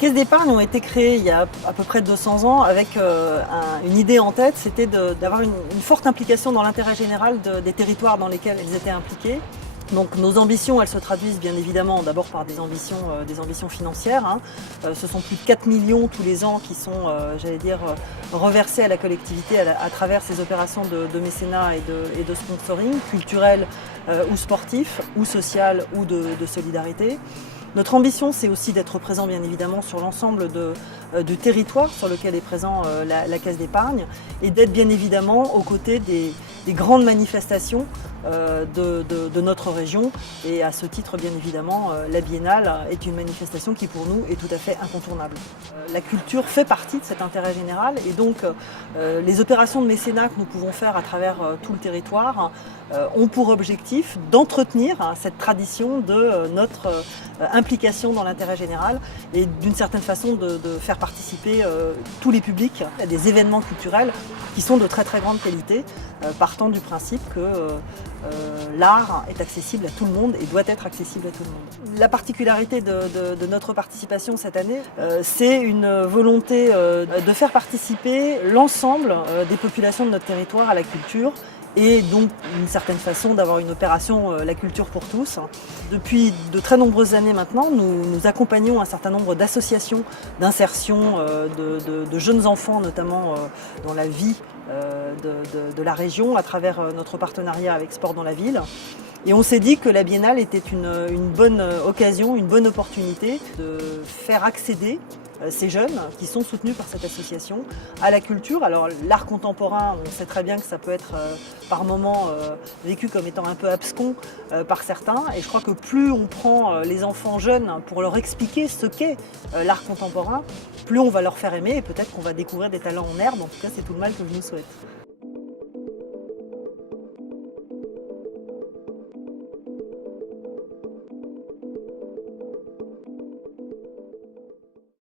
caisses d'épargne ont été créées il y a à peu près 200 ans avec une idée en tête, c'était d'avoir une forte implication dans l'intérêt général des territoires dans lesquels elles étaient impliquées. Donc nos ambitions, elles se traduisent bien évidemment d'abord par des ambitions financières. Ce sont plus de 4 millions tous les ans qui sont, reversés à la collectivité à travers ces opérations de mécénat et de sponsoring, culturel ou sportif, ou social ou de solidarité. Notre ambition, c'est aussi d'être présent bien évidemment sur l'ensemble du territoire sur lequel est présent la Caisse d'épargne et d'être bien évidemment aux côtés des grandes manifestations de notre région. Et à ce titre, bien évidemment, la Biennale est une manifestation qui pour nous est tout à fait incontournable. La culture fait partie de cet intérêt général et donc les opérations de mécénat que nous pouvons faire à travers tout le territoire ont pour objectif d'entretenir cette tradition de notre implication dans l'intérêt général et d'une certaine façon de faire participer tous les publics à des événements culturels qui sont de très très grande qualité, partant du principe que l'art est accessible à tout le monde et doit être accessible à tout le monde. La particularité de notre participation cette année, c'est une volonté de faire participer l'ensemble des populations de notre territoire à la culture et donc d'une certaine façon d'avoir une opération La Culture pour tous. Depuis de très nombreuses années maintenant, nous accompagnons un certain nombre d'associations d'insertion de jeunes enfants, notamment dans la vie de la région à travers notre partenariat avec Sport dans la ville. Et on s'est dit que la Biennale était une bonne occasion, une bonne opportunité de faire accéder ces jeunes qui sont soutenus par cette association à la culture. Alors l'art contemporain, on sait très bien que ça peut être par moments vécu comme étant un peu abscon par certains. Et je crois que plus on prend les enfants jeunes pour leur expliquer ce qu'est l'art contemporain, plus on va leur faire aimer et peut-être qu'on va découvrir des talents en herbe. En tout cas, c'est tout le mal que je nous souhaite.